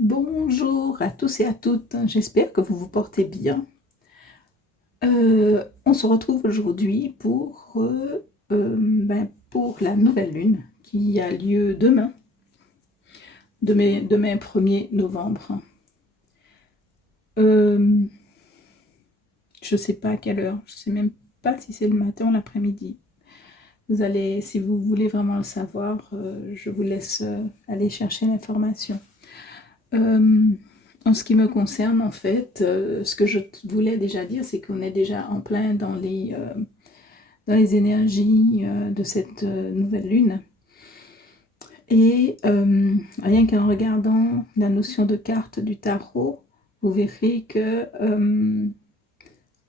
Bonjour à tous et à toutes, j'espère que vous vous portez bien. On se retrouve aujourd'hui pour la nouvelle lune qui a lieu demain 1er novembre. Je ne sais pas à quelle heure, je ne sais même pas si c'est le matin ou l'après-midi. Si vous voulez vraiment le savoir, je vous laisse aller chercher l'information. En ce qui me concerne, en fait, ce que je voulais déjà dire, c'est qu'on est déjà en plein dans les énergies de cette nouvelle lune. Et rien qu'en regardant la notion de carte du tarot, vous verrez que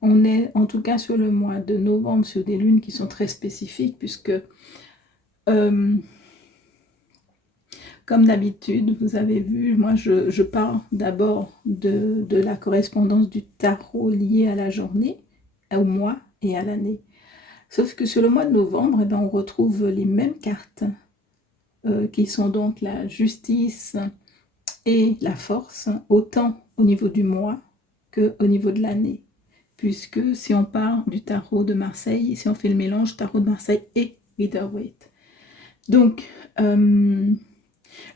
on est en tout cas sur le mois de novembre sur des lunes qui sont très spécifiques, puisque comme d'habitude, vous avez vu, moi je parle d'abord de la correspondance du tarot liée à la journée, au mois et à l'année. Sauf que sur le mois de novembre, eh ben, on retrouve les mêmes cartes qui sont donc la justice et la force, autant au niveau du mois qu'au niveau de l'année. Puisque si on part du tarot de Marseille, si on fait le mélange tarot de Marseille et Rider-Waite. Donc,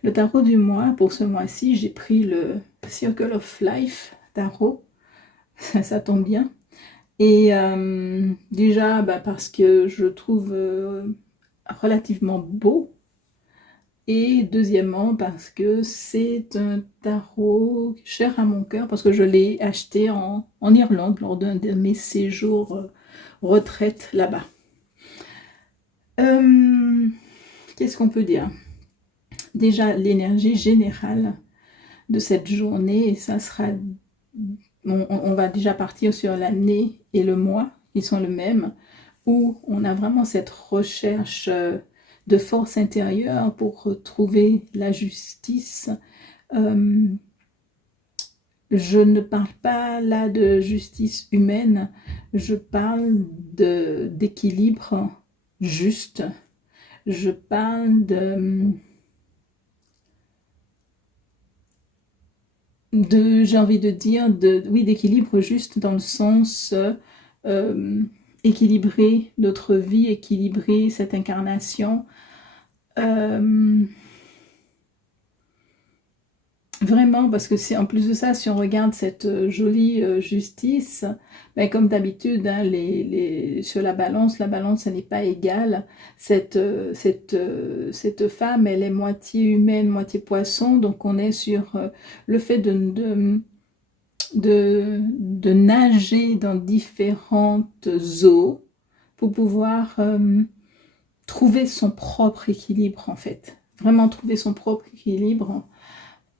le tarot du mois, pour ce mois-ci, j'ai pris le Circle of Life tarot, ça tombe bien. Et déjà, parce que je trouve relativement beau, et deuxièmement, parce que c'est un tarot cher à mon cœur, parce que je l'ai acheté en Irlande lors d'un de mes séjours retraite là-bas. Qu'est-ce qu'on peut dire? Déjà, l'énergie générale de cette journée, et ça sera, on va déjà partir sur l'année et le mois, qui sont le même, où on a vraiment cette recherche de force intérieure pour trouver la justice. Je ne parle pas là de justice humaine, je parle d'équilibre juste, je parle j'ai envie de dire, oui, d'équilibre juste dans le sens équilibrer notre vie, équilibrer cette incarnation. Vraiment, parce que c'est en plus de ça, si on regarde cette jolie justice, comme d'habitude, hein, sur la balance, elle n'est pas égale. Cette femme, elle est moitié humaine, moitié poisson, donc on est sur le fait de nager dans différentes eaux pour pouvoir trouver son propre équilibre, en fait. Vraiment trouver son propre équilibre.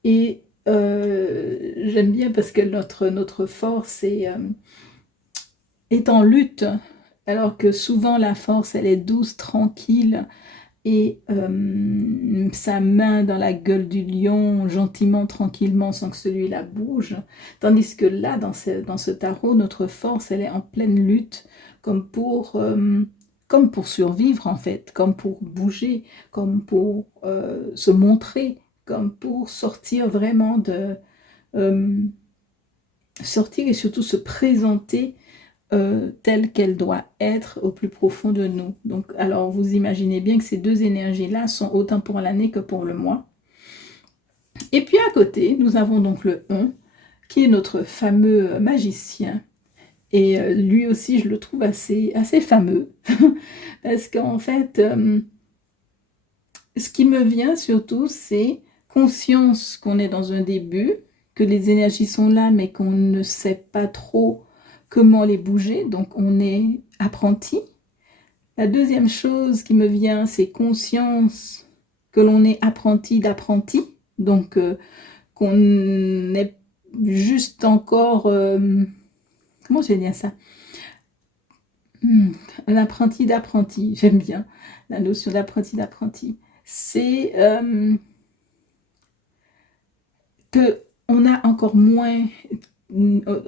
Et j'aime bien parce que notre force est en lutte, alors que souvent la force, elle est douce, tranquille, et sa main dans la gueule du lion, gentiment, tranquillement, sans que celui-là bouge. Tandis que là, dans ce tarot, notre force, elle est en pleine lutte, comme pour survivre, en fait, comme pour bouger, comme pour se montrer, comme pour sortir vraiment sortir et surtout se présenter telle qu'elle doit être au plus profond de nous. Donc, alors, vous imaginez bien que ces deux énergies-là sont autant pour l'année que pour le mois. Et puis à côté, nous avons donc le 1, qui est notre fameux magicien. Et lui aussi, je le trouve assez fameux. Parce qu'en fait, ce qui me vient surtout, c'est conscience qu'on est dans un début, que les énergies sont là, mais qu'on ne sait pas trop comment les bouger, donc on est apprenti. La deuxième chose qui me vient, c'est conscience que l'on est apprenti d'apprenti, donc qu'on est juste encore, comment je vais dire ça, un apprenti d'apprenti, j'aime bien la notion d'apprenti d'apprenti. C'est que on a encore moins,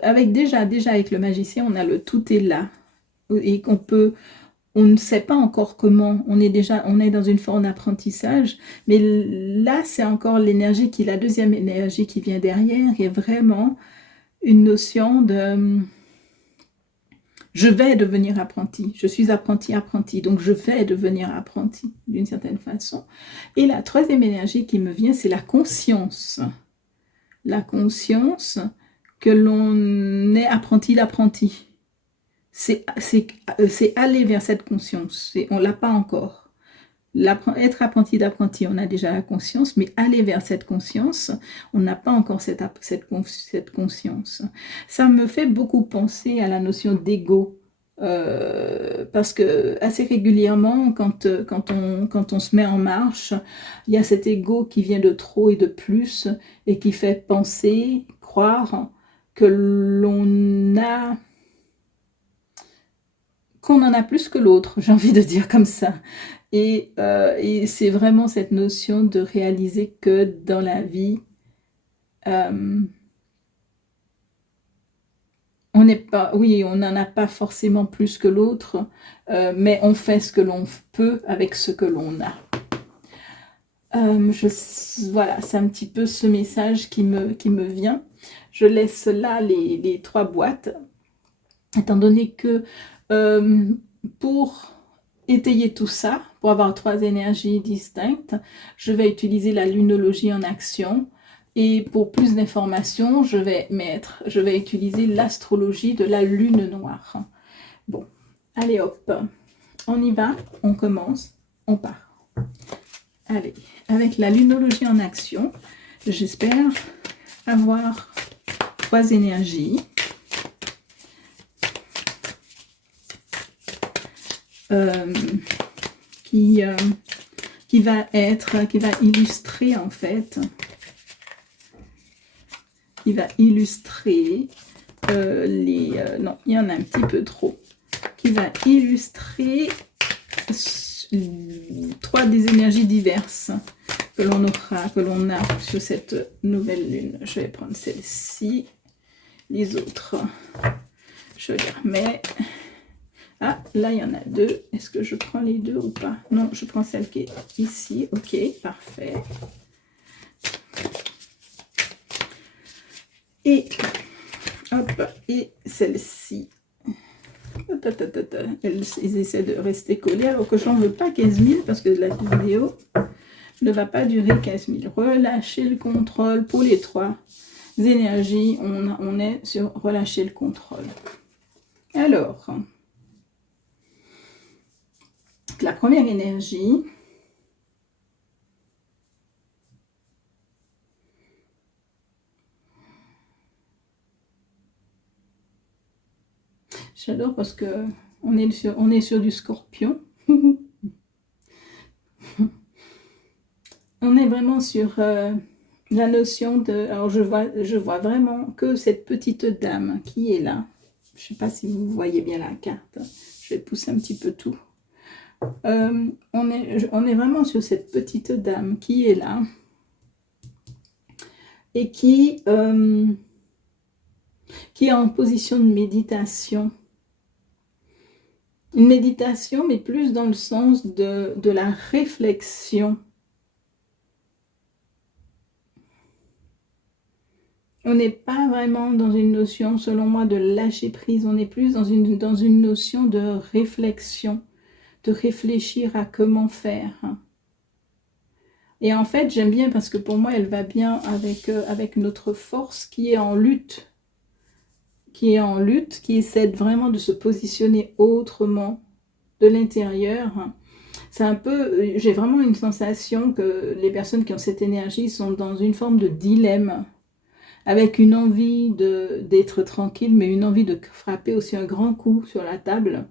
avec déjà avec le magicien, on a le tout est là, et on ne sait pas encore comment, on est dans une forme d'apprentissage, mais là, c'est encore l'énergie la deuxième énergie qui vient derrière, qui est vraiment une notion de je vais devenir apprenti, je suis apprenti, donc je vais devenir apprenti d'une certaine façon. Et la troisième énergie qui me vient, c'est la conscience. La conscience que l'on est apprenti d'apprenti. C'est aller vers cette conscience. On ne l'a pas encore. Être apprenti d'apprenti, on a déjà la conscience, mais aller vers cette conscience, on n'a pas encore cette conscience. Ça me fait beaucoup penser à la notion d'ego. Parce que assez régulièrement, quand on se met en marche, il y a cet ego qui vient de trop et de plus et qui fait penser, croire que qu'on en a plus que l'autre, j'ai envie de dire comme ça. Et c'est vraiment cette notion de réaliser que dans la vie, on n'en a pas forcément plus que l'autre, mais on fait ce que l'on peut avec ce que l'on a. Voilà, c'est un petit peu ce message qui me vient. Je laisse là les 3 boîtes, étant donné que pour étayer tout ça, pour avoir 3 énergies distinctes, je vais utiliser la lunologie en action. Et pour plus d'informations, je vais utiliser l'astrologie de la lune noire. Bon, allez hop, on y va, on commence, on part. Allez, avec la lunologie en action, j'espère avoir 3 énergies. Qui va illustrer en fait, non, il y en a un petit peu trop, qui va illustrer 3 des énergies diverses que l'on a sur cette nouvelle lune. Je vais prendre celle-ci, les autres, je les remets. Ah, là, il y en a 2. Est-ce que je prends les 2 ou pas? Non, je prends celle qui est ici. Ok, parfait. Et, hop, et celle-ci. Ils essaient de rester collés, alors que je n'en veux pas 15 000 parce que la vidéo ne va pas durer 15 000. Relâcher le contrôle pour les 3 énergies. On est sur relâcher le contrôle. Alors... la première énergie, j'adore parce que on est sur du scorpion. On est vraiment sur la notion de... Alors je vois vraiment que cette petite dame qui est là. Je ne sais pas si vous voyez bien la carte. Je vais pousser un petit peu tout. On est vraiment sur cette petite dame qui est là et qui est en position de méditation. Une méditation, mais plus dans le sens de la réflexion. On n'est pas vraiment dans une notion, selon moi, de lâcher prise. On est plus dans une notion de réflexion, de réfléchir à comment faire. Et en fait, j'aime bien parce que pour moi, elle va bien avec notre force qui est en lutte. Qui essaie vraiment de se positionner autrement de l'intérieur. C'est un peu, j'ai vraiment une sensation que les personnes qui ont cette énergie sont dans une forme de dilemme, avec une envie d'être tranquille, mais une envie de frapper aussi un grand coup sur la table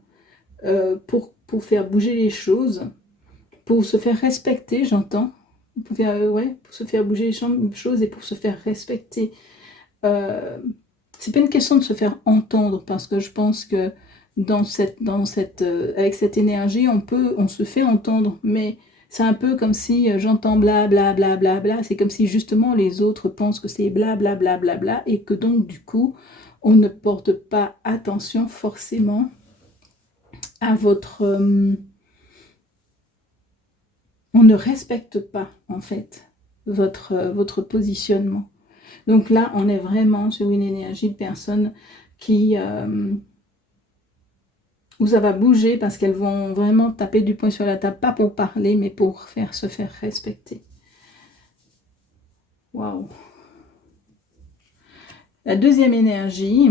pour faire bouger les choses, pour se faire respecter, j'entends. Pour se faire bouger les choses et pour se faire respecter. C'est pas une question de se faire entendre, parce que je pense que avec cette énergie, on se fait entendre, mais c'est un peu comme si j'entends bla bla bla bla bla, c'est comme si justement les autres pensent que c'est bla bla bla bla bla, et que donc du coup, on ne porte pas attention forcément à votre... on ne respecte pas, en fait, votre positionnement. Donc là, on est vraiment sur une énergie de personne qui... où ça va bouger parce qu'elles vont vraiment taper du poing sur la table, pas pour parler, mais pour se faire respecter. Waouh! La deuxième énergie,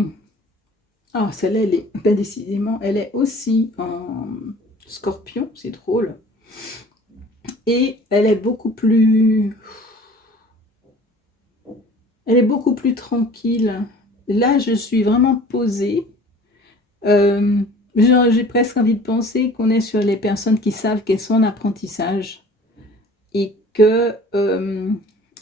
oh, celle-là, elle est, ben, décidément, elle est aussi en scorpion, c'est drôle. Et elle est beaucoup plus... Elle est beaucoup plus tranquille. Là, je suis vraiment posée. J'ai presque envie de penser qu'on est sur les personnes qui savent qu'elles sont en apprentissage. Et que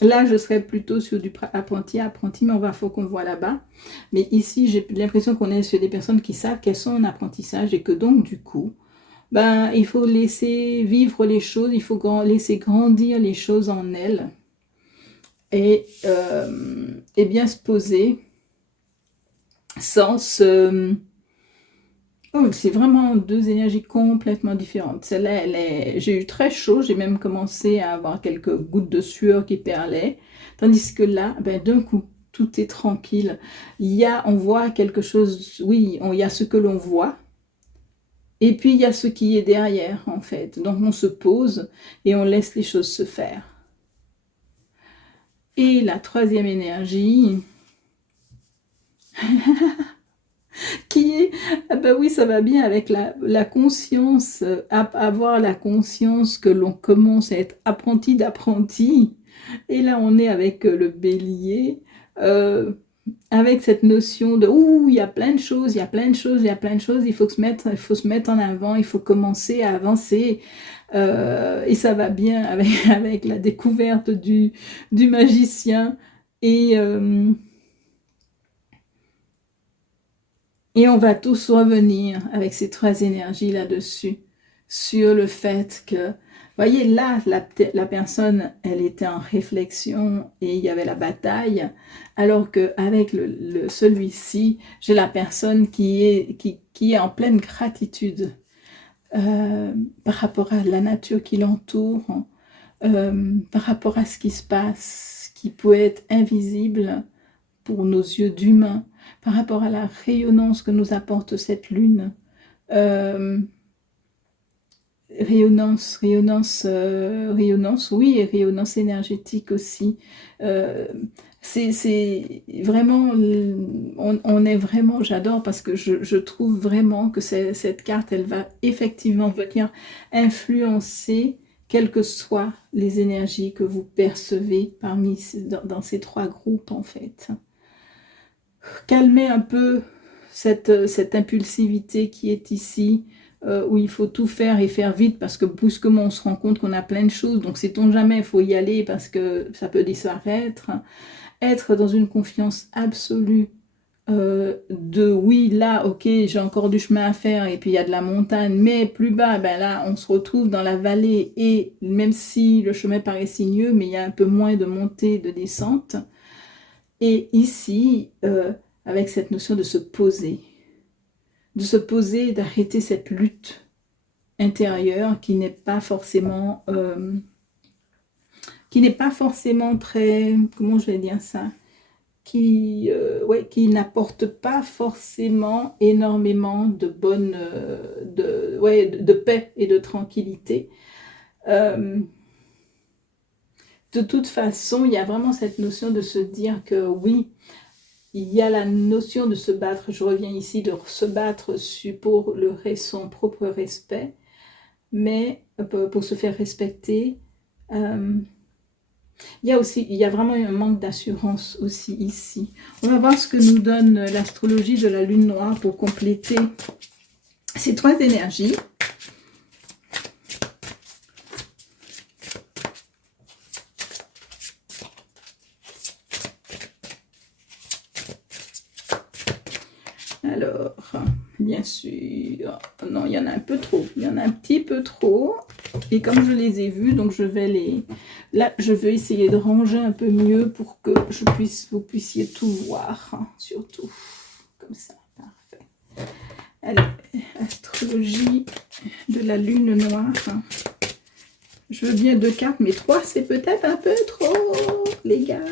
là, je serais plutôt sur du apprenti, mais faut qu'on voit là-bas. Mais ici, j'ai l'impression qu'on est sur des personnes qui savent qu'elles sont en apprentissage et que donc, du coup, ben, il faut laisser vivre les choses, il faut laisser grandir les choses en elles et bien se poser sans se... Oh, c'est vraiment deux énergies complètement différentes. Celle-là, j'ai eu très chaud, j'ai même commencé à avoir quelques gouttes de sueur qui perlaient. Tandis que là, ben, d'un coup, tout est tranquille. On voit quelque chose, oui, il y a ce que l'on voit, et puis il y a ce qui est derrière, en fait. Donc on se pose et on laisse les choses se faire. Et la troisième énergie... qui est, ah ben oui, ça va bien avec la conscience, avoir la conscience que l'on commence à être apprenti d'apprenti. Et là, on est avec le bélier, avec cette notion de « ouh, il y a plein de choses, il y a plein de choses, il y a plein de choses, il faut se mettre en avant, il faut commencer à avancer. » Et ça va bien avec la découverte du magicien. Et on va tous revenir avec ces trois énergies là-dessus, sur le fait que, voyez, là, la personne, elle était en réflexion et il y avait la bataille, alors qu'avec celui-ci, j'ai la personne qui est en pleine gratitude par rapport à la nature qui l'entoure, par rapport à ce qui se passe, qui peut être invisible pour nos yeux d'humains, par rapport à la rayonnance que nous apporte cette lune. Rayonnance, oui, et rayonnance énergétique aussi. C'est vraiment, on est vraiment, j'adore parce que je trouve vraiment que cette carte, elle va effectivement venir influencer quelles que soient les énergies que vous percevez dans ces trois groupes en fait. Calmer un peu cette impulsivité qui est ici, où il faut tout faire et faire vite parce que brusquement on se rend compte qu'on a plein de choses, donc sait-on jamais, il faut y aller parce que ça peut disparaître. Être dans une confiance absolue de oui, là, ok, j'ai encore du chemin à faire et puis il y a de la montagne, mais plus bas, ben là, on se retrouve dans la vallée et même si le chemin paraît sinueux, mais il y a un peu moins de montée, de descente. Et ici, avec cette notion de se poser, d'arrêter cette lutte intérieure qui n'est pas forcément très, comment je vais dire ça, qui n'apporte pas forcément énormément de de paix et de tranquillité. De toute façon, il y a vraiment cette notion de se dire que oui, il y a la notion de se battre, je reviens ici, de se battre pour son propre respect, mais pour se faire respecter. Il y a vraiment un manque d'assurance aussi ici. On va voir ce que nous donne l'astrologie de la lune noire pour compléter ces trois énergies. Alors, bien sûr, non, il y en a un peu trop, il y en a un petit peu trop. Et comme je les ai vus, donc là, je vais essayer de ranger un peu mieux pour que vous puissiez tout voir, hein, surtout, comme ça, parfait. Allez, astrologie de la lune noire. Je veux bien 2 cartes, mais 3 c'est peut-être un peu trop, les gars,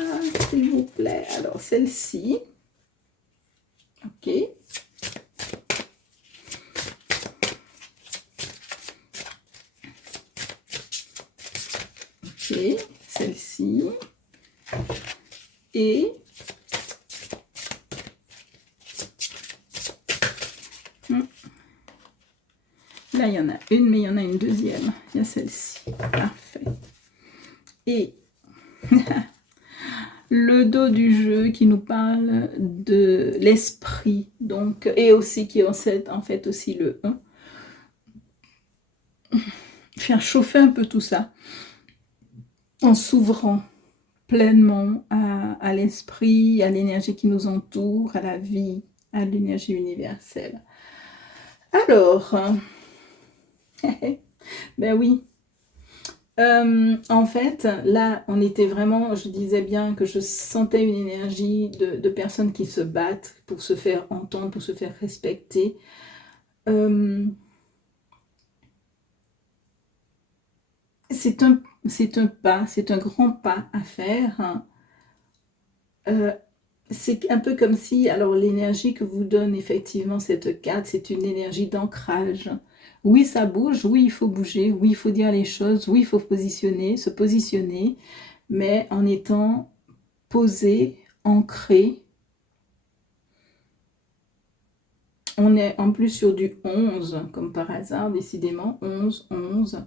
s'il vous plaît. Alors, celle-ci. Ok. Ok, celle-ci. Et là, il y en a une, mais il y en a une deuxième. Il y a celle-ci. Parfait. Et le dos du jeu qui nous parle de l'esprit, donc, et aussi qui en fait aussi le 1. Faire chauffer un peu tout ça en s'ouvrant pleinement à l'esprit, à l'énergie qui nous entoure, à la vie, à l'énergie universelle. Alors, ben oui, en fait, là, on était vraiment, je disais bien que je sentais une énergie de personnes qui se battent pour se faire entendre, pour se faire respecter. C'est un pas, c'est un grand pas à faire. C'est un peu comme si, alors l'énergie que vous donne effectivement cette carte, c'est une énergie d'ancrage. Oui, ça bouge, oui, il faut bouger, oui, il faut dire les choses, oui, il faut se positionner, mais en étant posé, ancré. On est en plus sur du 11, comme par hasard, décidément, 11, 11.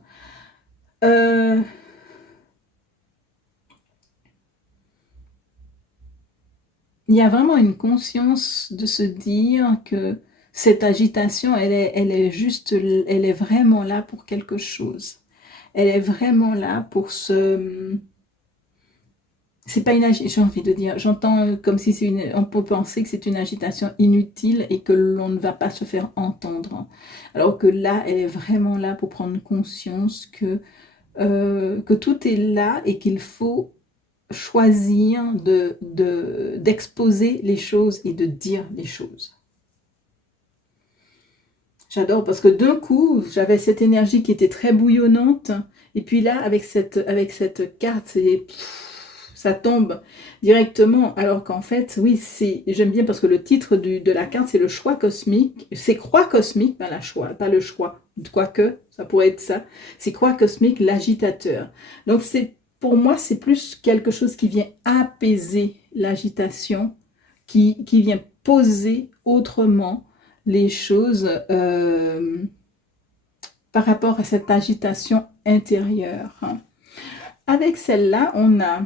Il y a vraiment une conscience de se dire que cette agitation, elle est juste, elle est vraiment là pour quelque chose. Elle est vraiment là pour se... C'est pas une agitation, j'ai envie de dire, j'entends comme si c'est une... On peut penser que c'est une agitation inutile et que l'on ne va pas se faire entendre. Alors que là, elle est vraiment là pour prendre conscience que tout est là et qu'il faut choisir d'exposer les choses et de dire les choses. J'adore parce que d'un coup, j'avais cette énergie qui était très bouillonnante et puis là, avec cette carte, ça tombe directement alors qu'en fait, oui, j'aime bien parce que le titre de la carte, c'est le choix cosmique. C'est croix cosmique, pas le choix, quoique, ça pourrait être ça. C'est croix cosmique, l'agitateur. Donc, pour moi, c'est plus quelque chose qui vient apaiser l'agitation, qui vient poser autrement les choses par rapport à cette agitation intérieure. Avec celle-là, on a,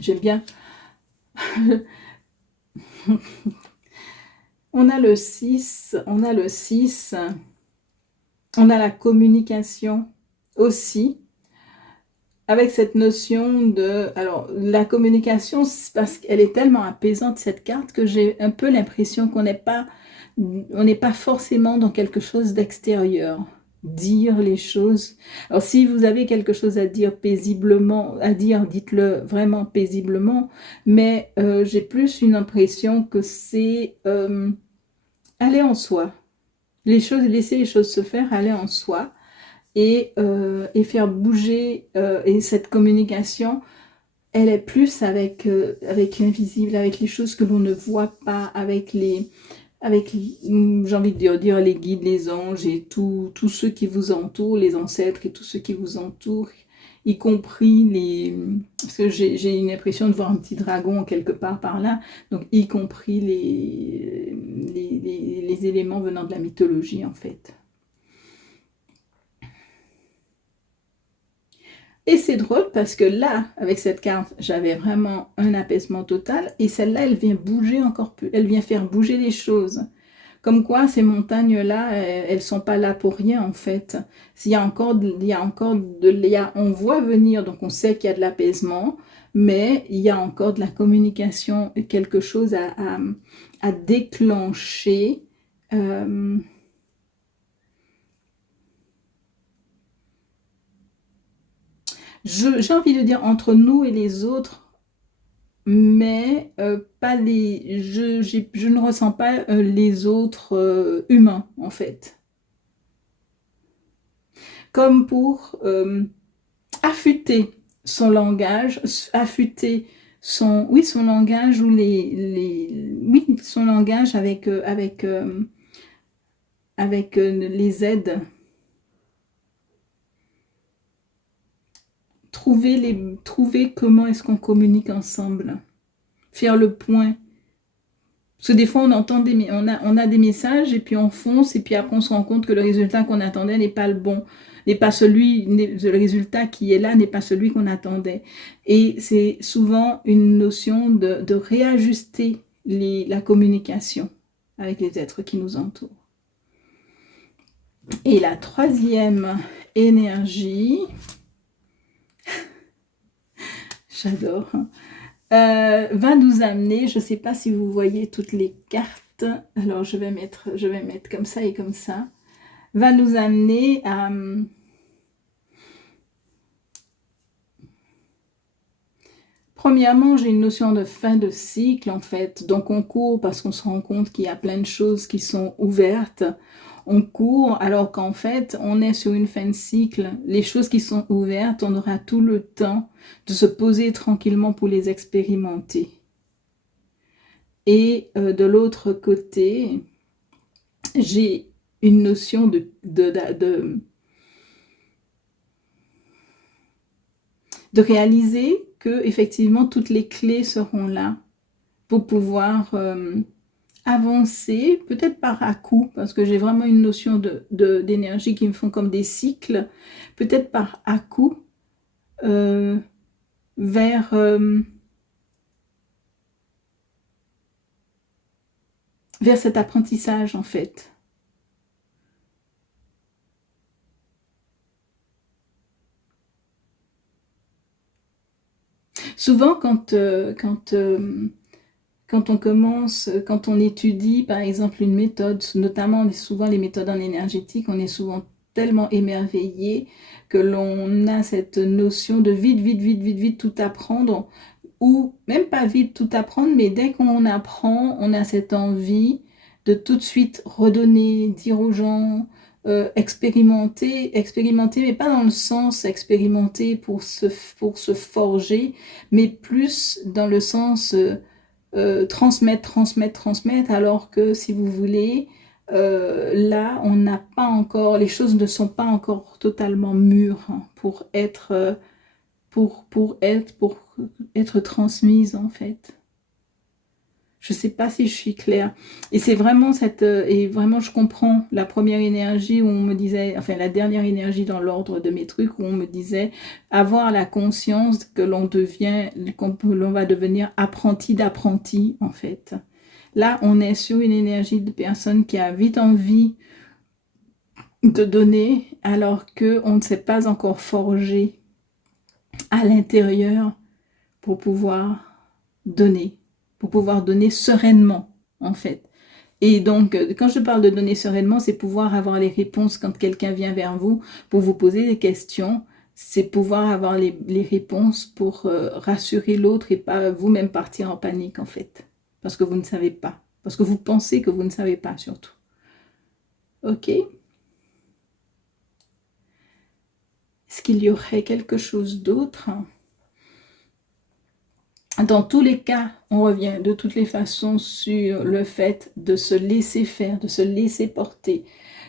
j'aime bien, on a le 6, on a le 6, on a la communication aussi, avec cette notion de... Alors, la communication, parce qu'elle est tellement apaisante, cette carte, que j'ai un peu l'impression qu'on n'est pas forcément dans quelque chose d'extérieur. Dire les choses. Alors, si vous avez quelque chose à dire paisiblement, dites-le vraiment paisiblement, mais j'ai plus une impression que c'est aller en soi. Laisser les choses se faire, aller en soi et faire bouger. Et cette communication, elle est plus avec l'invisible, avec les choses que l'on ne voit pas, j'ai envie de dire les guides, les anges et tous ceux qui vous entourent, les ancêtres et tous ceux qui vous entourent, y compris parce que j'ai une impression de voir un petit dragon quelque part par là, donc y compris les éléments venant de la mythologie en fait. Et c'est drôle parce que là, avec cette carte, j'avais vraiment un apaisement total. Et celle-là, elle vient bouger encore plus. Elle vient faire bouger les choses. Comme quoi, ces montagnes-là, elles sont pas là pour rien, en fait. On voit venir, donc on sait qu'il y a de l'apaisement, mais il y a encore de la communication, quelque chose à déclencher. J'ai envie de dire entre nous et les autres, mais pas je ne ressens pas les autres humains, en fait. Comme pour affûter son langage, affûter son langage ou oui, son langage avec les aides. Trouver comment est-ce qu'on communique ensemble. Faire le point. Parce que des fois, on a des messages et puis on fonce et puis après on se rend compte que le résultat qu'on attendait n'est pas le bon. N'est pas le résultat qui est là n'est pas celui qu'on attendait. Et c'est souvent une notion de réajuster la communication avec les êtres qui nous entourent. Et la troisième énergie, j'adore, va nous amener, je ne sais pas si vous voyez toutes les cartes, alors je vais mettre comme ça et comme ça, va nous amener à... Premièrement, j'ai une notion de fin de cycle en fait, donc on court parce qu'on se rend compte qu'il y a plein de choses qui sont ouvertes, on court alors qu'en fait on est sur une fin de cycle, les choses qui sont ouvertes, on aura tout le temps de se poser tranquillement pour les expérimenter. Et de l'autre côté, j'ai une notion de réaliser que effectivement toutes les clés seront là pour pouvoir avancer, peut-être par à-coups, parce que j'ai vraiment une notion d'énergie qui me font comme des cycles, peut-être par à-coups vers cet apprentissage en fait. Souvent quand on commence, quand on étudie par exemple une méthode, notamment souvent les méthodes en énergétique, on est souvent tellement émerveillé que l'on a cette notion de vite tout apprendre, ou même pas vite tout apprendre, mais dès qu'on apprend, on a cette envie de tout de suite redonner, dire aux gens, expérimenter, mais pas dans le sens expérimenter pour se forger, mais plus dans le sens transmettre, alors que si vous voulez, là, on n'a pas encore, les choses ne sont pas encore totalement mûres pour être, pour être transmises en fait. Je ne sais pas si je suis claire. Et c'est vraiment et vraiment je comprends la première énergie où on me disait, enfin la dernière énergie dans l'ordre de mes trucs où on me disait avoir la conscience que l'on va devenir apprenti d'apprenti en fait. Là, on est sur une énergie de personne qui a vite envie de donner alors qu'on ne s'est pas encore forgé à l'intérieur pour pouvoir donner sereinement, en fait. Et donc, quand je parle de donner sereinement, c'est pouvoir avoir les réponses quand quelqu'un vient vers vous pour vous poser des questions. C'est pouvoir avoir les réponses pour rassurer l'autre et pas vous-même partir en panique, en fait. Parce que vous ne savez pas. Parce que vous pensez que vous ne savez pas, surtout. Ok? Est-ce qu'il y aurait quelque chose d'autre ? Dans tous les cas, on revient de toutes les façons sur le fait de se laisser faire, de se laisser porter.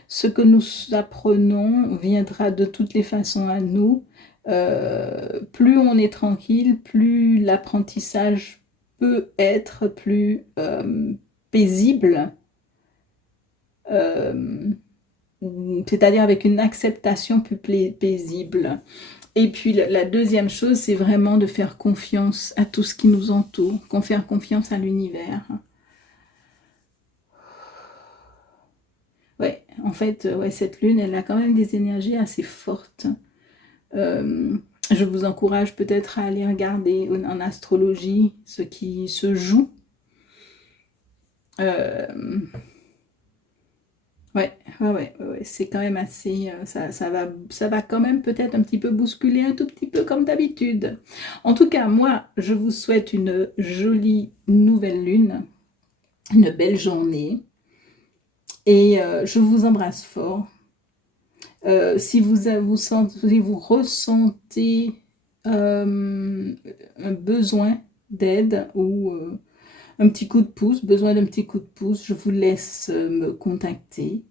Ce que nous apprenons viendra de toutes les façons à nous. Plus on est tranquille, plus l'apprentissage peut être plus paisible, c'est-à-dire avec une acceptation plus paisible. Et puis la deuxième chose, c'est vraiment de faire confiance à tout ce qui nous entoure, faire confiance à l'univers. Ouais, en fait, ouais, cette lune, elle a quand même des énergies assez fortes. Je vous encourage peut-être à aller regarder en astrologie ce qui se joue. Ouais, ouais, c'est quand même assez, ça va quand même peut-être un petit peu bousculer un tout petit peu comme d'habitude. En tout cas, moi, je vous souhaite une jolie nouvelle lune, une belle journée et je vous embrasse fort. Si si vous ressentez un besoin d'aide ou un petit coup de pouce, besoin d'un petit coup de pouce, je vous laisse me contacter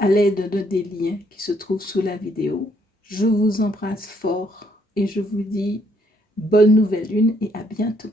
à l'aide de des liens qui se trouvent sous la vidéo. Je vous embrasse fort et je vous dis bonne nouvelle lune et à bientôt.